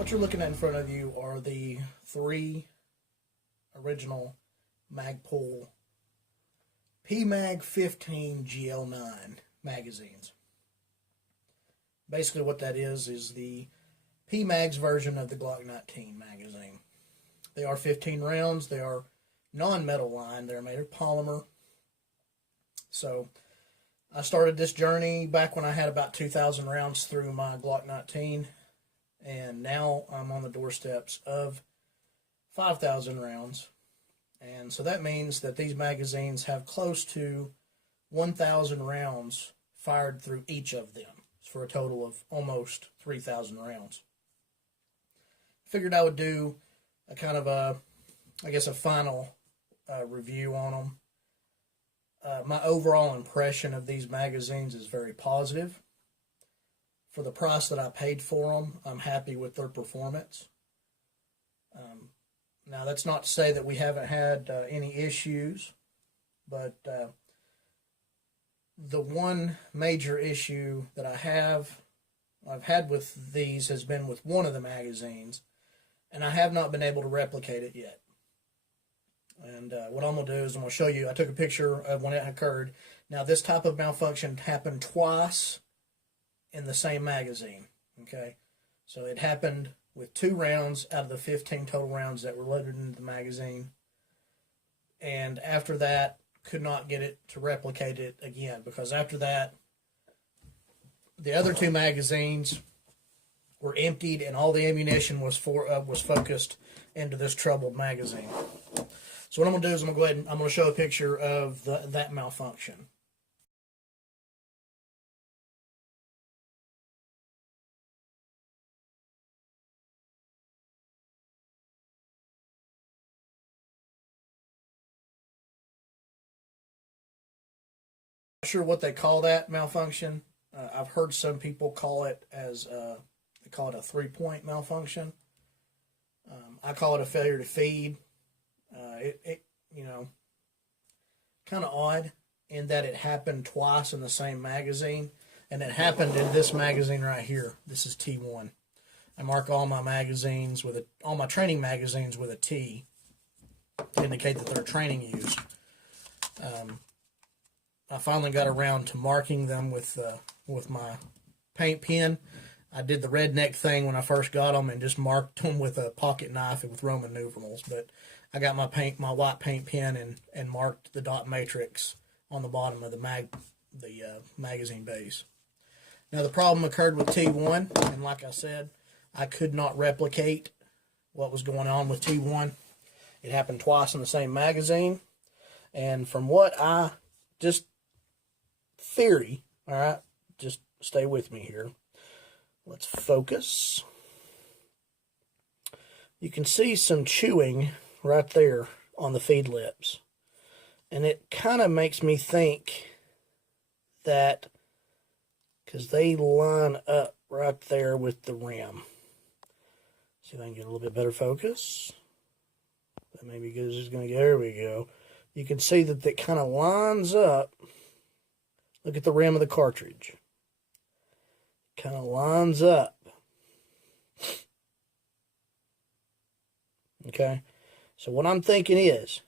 What you're looking at in front of you are the three original Magpul PMag 15 GL9 magazines. Basically what that is the PMag's version of the Glock 19 magazine. They are 15 rounds. They are non-metal lined. They're made of polymer. So I started this journey back when I had about 2,000 rounds through my Glock 19. And now I'm on the doorsteps of 5,000 rounds. And so that means that these magazines have close to 1,000 rounds fired through each of them, for a total of almost 3,000 rounds. Figured I would do a kind of a final review on them. My overall impression of these magazines is very positive. For the price that I paid for them, I'm happy with their performance. Now, that's not to say that we haven't had any issues, but the one major issue that I've had with these has been with one of the magazines, and I have not been able to replicate it yet. And what I'm going to do is I'm going to show you, I took a picture of when it occurred. Now, this type of malfunction happened twice in the same magazine, okay? So it happened with 2 rounds out of the 15 total rounds that were loaded into the magazine. And after that, could not get it to replicate it again, because after that, the other 2 magazines were emptied and all the ammunition was focused into this troubled magazine. So what I'm going to do is I'm going to show a picture of that malfunction. Not sure what they call that malfunction. I've heard some people call it as they call it a 3-point malfunction. I call it a failure to feed. Kind of odd in that it happened twice in the same magazine, and it happened in this magazine right here. This is T1. I mark all my magazines all my training magazines with a T to indicate that they're training use. I finally got around to marking them with my paint pen. I did the redneck thing when I first got them and just marked them with a pocket knife and with Roman numerals. But I got my white paint pen and marked the dot matrix on the bottom of the magazine base. Now the problem occurred with T1, and like I said, I could not replicate what was going on with T1. It happened twice in the same magazine, and from what I theory, all right, just stay with me here. Let's focus. You can see some chewing right there on the feed lips. And it kind of makes me think that, because they line up right there with the rim. See if I can get a little bit better focus. That maybe is going to go. There we go. You can see that it kind of lines up. Look at the rim of the cartridge. Kind of lines up. Okay? So what I'm thinking is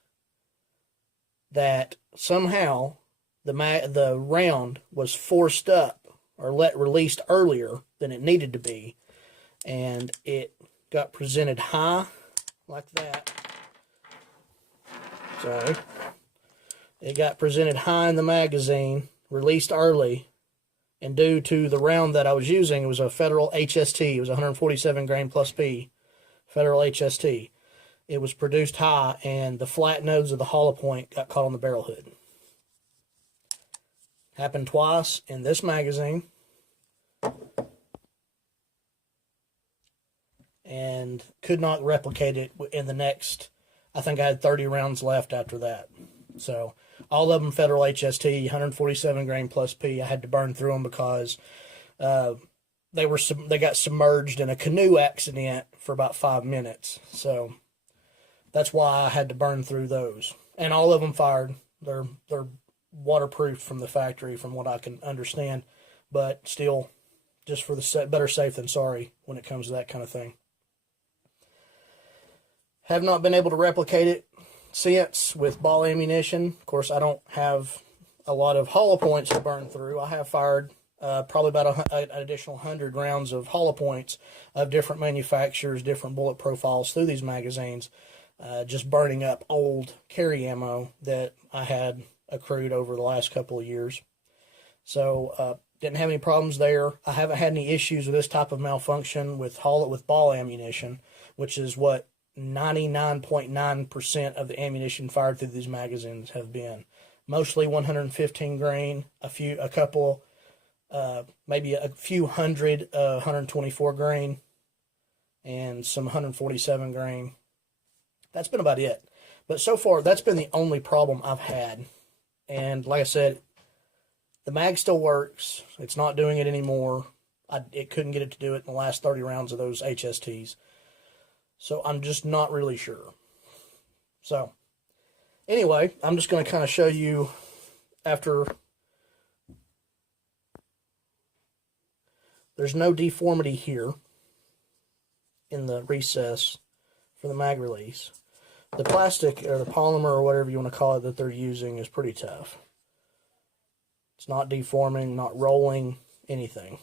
that somehow the round was forced up or released earlier than it needed to be, and it got presented high like that. Sorry. It got presented high in the magazine, released early, and due to the round that I was using, it was a Federal HST. It was 147 grain plus P, Federal HST. It was produced high, and the flat nodes of the hollow point got caught on the barrel hood. Happened twice in this magazine, and could not replicate it in the next. I think I had 30 rounds left after that. So all of them Federal HST, 147 grain plus P. I had to burn through them because they got submerged in a canoe accident for about 5 minutes. So that's why I had to burn through those. And all of them fired. They're waterproof from the factory, from what I can understand. But still, just for the better safe than sorry when it comes to that kind of thing. Have not been able to replicate it since with ball ammunition. Of course, I don't have a lot of hollow points to burn through. I have fired probably about an additional 100 rounds of hollow points of different manufacturers, different bullet profiles through these magazines, just burning up old carry ammo that I had accrued over the last couple of years. So didn't have any problems there. I haven't had any issues with this type of malfunction with ball ammunition, which is what 99.9% of the ammunition fired through these magazines have been. Mostly 115 grain, maybe a few hundred 124 grain, and some 147 grain. That's been about it. But so far, that's been the only problem I've had. And like I said, the mag still works. It's not doing it anymore. It couldn't get it to do it in the last 30 rounds of those HSTs. So I'm just not really sure. So anyway, I'm just going to kind of show you after. There's no deformity here in the recess for the mag release. The plastic or the polymer or whatever you want to call it that they're using is pretty tough. It's not deforming, not rolling, anything.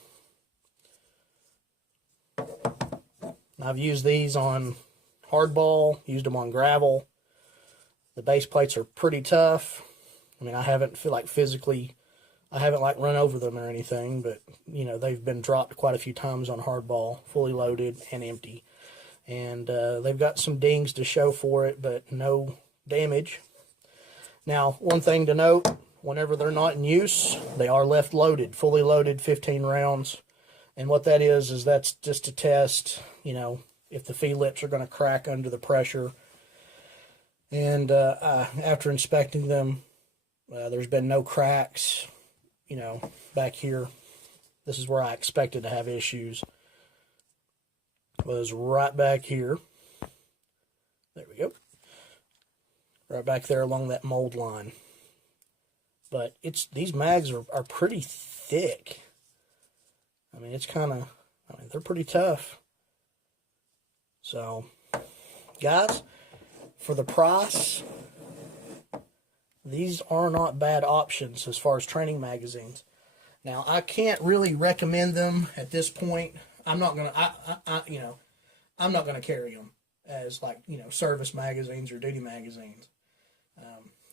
I've used these on hardball, used them on gravel. The base plates are pretty tough. I mean, I haven't run over them or anything, but you know, they've been dropped quite a few times on hardball, fully loaded and empty. And they've got some dings to show for it, but no damage. Now, one thing to note, whenever they're not in use, they are left loaded, fully loaded, 15 rounds. And what that is that's just to test, you know, if the feed lips are going to crack under the pressure. And after inspecting them, there's been no cracks, you know, back here. This is where I expected to have issues. Was right back here. There we go. Right back there along that mold line. But these mags are pretty thick. I mean, they're pretty tough. So, guys, for the price, these are not bad options as far as training magazines. Now, I can't really recommend them at this point. I'm not gonna, I'm not gonna carry them as service magazines or duty magazines.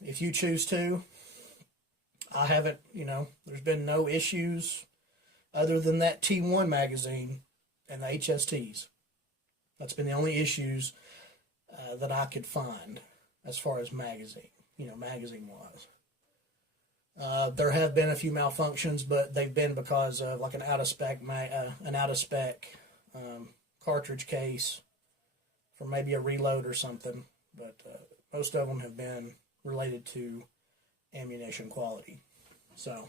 If you choose to, I haven't, there's been no issues other than that T1 magazine and the HSTs. That's been the only issues that I could find as far as magazine-wise. There have been a few malfunctions, but they've been because of like an out-of-spec cartridge case for maybe a reload or something. But most of them have been related to ammunition quality. So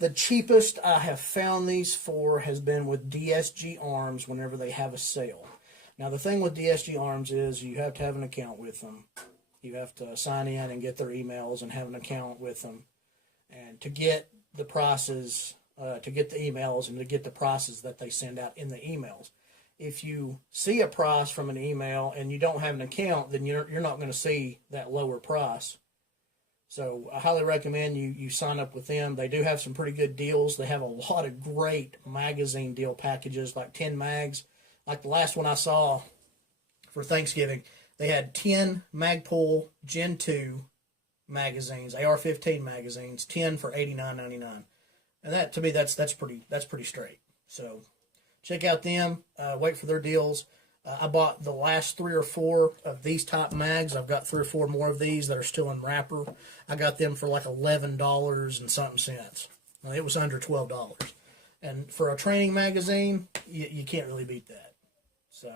the cheapest I have found these for has been with DSG Arms whenever they have a sale. Now the thing with DSG Arms is you have to have an account with them. You have to sign in and get their emails and have an account with them. And to get the prices, to get the emails and to get the prices that they send out in the emails. If you see a price from an email and you don't have an account, then you're not going to see that lower price. So I highly recommend you sign up with them. They do have some pretty good deals. They have a lot of great magazine deal packages, like 10 mags. Like the last one I saw for Thanksgiving, they had 10 Magpul Gen 2 magazines, AR-15 magazines, 10 for $89.99. And that, to me, that's pretty straight. So check out them. Wait for their deals. I bought the last 3 or 4 of these type mags. I've got 3 or 4 more of these that are still in wrapper. I got them for like $11 and something cents. Well, it was under $12. And for a training magazine, you can't really beat that. So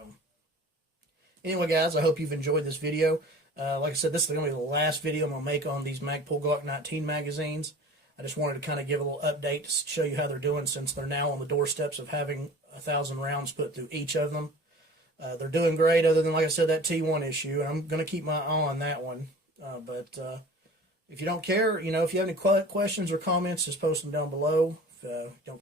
anyway, guys, I hope you've enjoyed this video. Like I said, this is going to be the last video I'm going to make on these Magpul Glock 19 magazines. I just wanted to kind of give a little update to show you how they're doing, since they're now on the doorsteps of having 1,000 rounds put through each of them. They're doing great, other than, like I said, that T1 issue, and I'm going to keep my eye on that one. But if you don't care, if you have any questions or comments, just post them down below. If you don't